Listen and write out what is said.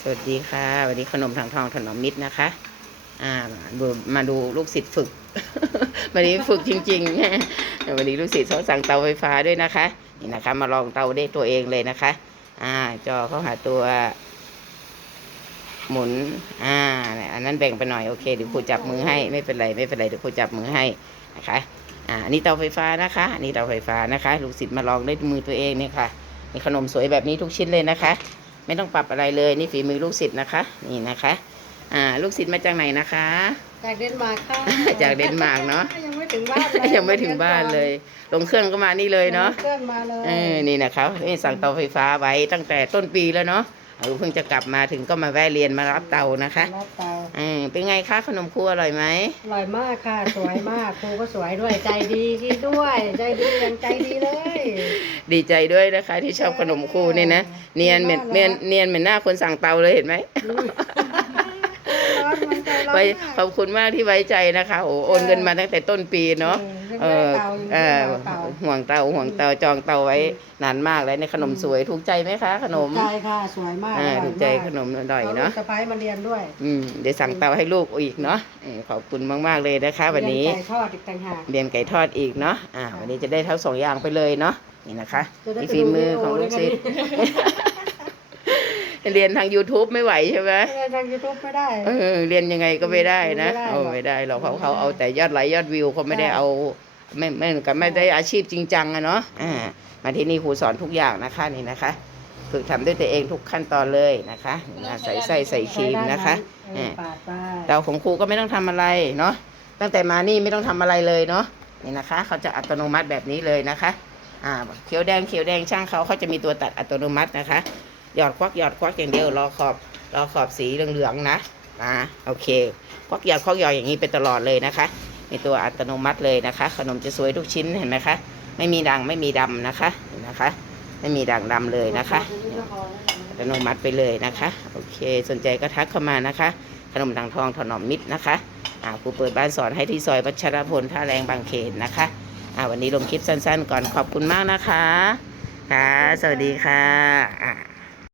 สวัสดีค่ะวันนี้ขนมทางทองถนอมมิตรนะคะ อ่ามาดูลูกศิษย์ฝึกวันนี้ฝึกจริงๆวันนี้ลูกศิษย์เขาสั่งเตาไฟฟ้าด้วยนะคะนี่นะคะ มาลองเตาได้ตัวเองเลยนะคะ อ่า จอเขาหาตัว หมุน อ่านี่ยอันนั้นแบ่งไปหน่อยโอเคเดี๋ยวครูจับมือให้ไม่เป็นไรไม่เป็นไรเดี๋ยวครูจับมือให้นะคะอ่าอันนี้เตาไฟฟ้านะคะอันนี้เตาไฟฟ้านะคะ ลูกศิษย์มาลองด้วยมือตัวเองเนี่ยค่ะมีขนมสวยแบบนี้ทุกชิ้นเลยนะคะ ไม่ต้องปรับอะไรเลย นี่ฝีมือลูกศิษย์นะคะ นี่นะคะ อ่า ลูกศิษย์มาจากไหนนะคะ จากเดนมาร์กค่ะ จากเดนมาร์กเนอะยังไม่ถึงบ้านเลยยังไม่ถึงบ้านเลย ลงเครื่องก็มานี่เลยเนาะเครื่องมาเลยเออนี่นะคะนี่สั่งเตาไฟฟ้าไว้ตั้งแต่ต้นปีแล้วเนาะเออเพิ่งจะกลับมาถึงก็มาแวะเรียนมารับเตานะคะรับเตาเออ เป็นไงคะขนมครัวอร่อยไหมอร่อยมากค่ะ สวยมากครูก็สวยด้วยใจดีที่ด้วย ใจดียังใจดีเลย ดีใจด้วยนะคะ ที่ชอบขนมครูเนี่ยนะเนียนเหมือนเนียนเนียนเหมือนหน้าคนสั่งเตาเลยเห็นไหมร้ อนมันใจร้อนไว้มากขอบคุณมากที่ไว้ใจนะคะโอ้โอนเงินมาตั้งแต่ต้นปีเนาะเอเอออยังไม่เอได้อเตายังไม่ได้เตาห่วงเตาห่วงเตาจองเตาไว้นานมากแล้วในขนมสวยถูกใจไหมคะ ขนมถูกใจค่ะสวยมากอ่าอร่อยถูกใจมากขนมอร่อยเอาลูเนาะกสะพ้ายมาเรียนด้วยอืมเดี๋ยวสั่งเตาให้ลูกอีกเนาะเออขอบคุณมากๆเลยนะคะ วันนี้ เรียไก่ทอดอีกต่างหาก เรียนไก่ทอดอีกเนาะ อ่า วันนี้จะได้ทั้งสองอย่างไปเลยเนาะ นี่นะคะจะได้นี่ไปฝีดูมือของลูกศิษย์ เรียนทาง YouTube ไม่ไหวใช่ไหมเรียนทางยูทูบไม่ได้ เออเรียนยังไงก็ไม่ได้นะไม่ได้หรอกโอ้ไม่ได้หรอกเขาเขาไม่ได้เอาแต่ยอดไลค์ยอดวิวเขาไม่ได้ใช่เอาไม่ไม่กับไม่ได้อาชีพจริงจังอะเนาะอ่ามาที่นี่ครูสอนทุกอย่างนะคะนี่นะคะฝึกทำด้วยตัวเองทุกขั้นตอนเลยนะคะนี่นะใส่ไส้ใส่ครีมนะคะ เออปาดไปเตาของครูก็ไม่ต้องทำอะไรเนาะตั้งแต่มานี่ไม่ต้องทำอะไรเลยเนาะนี่นะคะเขาจะอัตโนมัติแบบนี้เลยนะคะอ่าเขียวแดงเขียวแดงช่างเขาเขาจะมีตัวตัดอัตโนมัตินะคะ หยอดควักหยอดควักอย่างเดียวรอขอบรอขอบสีเหลืองๆนะอ่าโอเค ควักหยอดควักหยอดอย่างนี้ไปตลอดเลยนะคะมีตัวอัตโนมัติเลยนะคะ ขนมจะสวยทุกชิ้นเห็นไหมคะไม่มีด่างไม่มีดำนะคะนะคะ ไม่มีด่างดำเลยนะคะอัตโนมัติไปเลยนะคะ โอเค สนใจก็ทักเข้ามานะคะ ขนมถังทองถนอมมิตรนะคะอ่าครูเปิดบ้านสอนให้ที่ซอยวัชรพลท่าแรงบางเขนนะคะอ่าวันนี้ลงคลิปสั้นๆ ก่อนขอบคุณมากนะคะค่ะสวัสดีค่ะ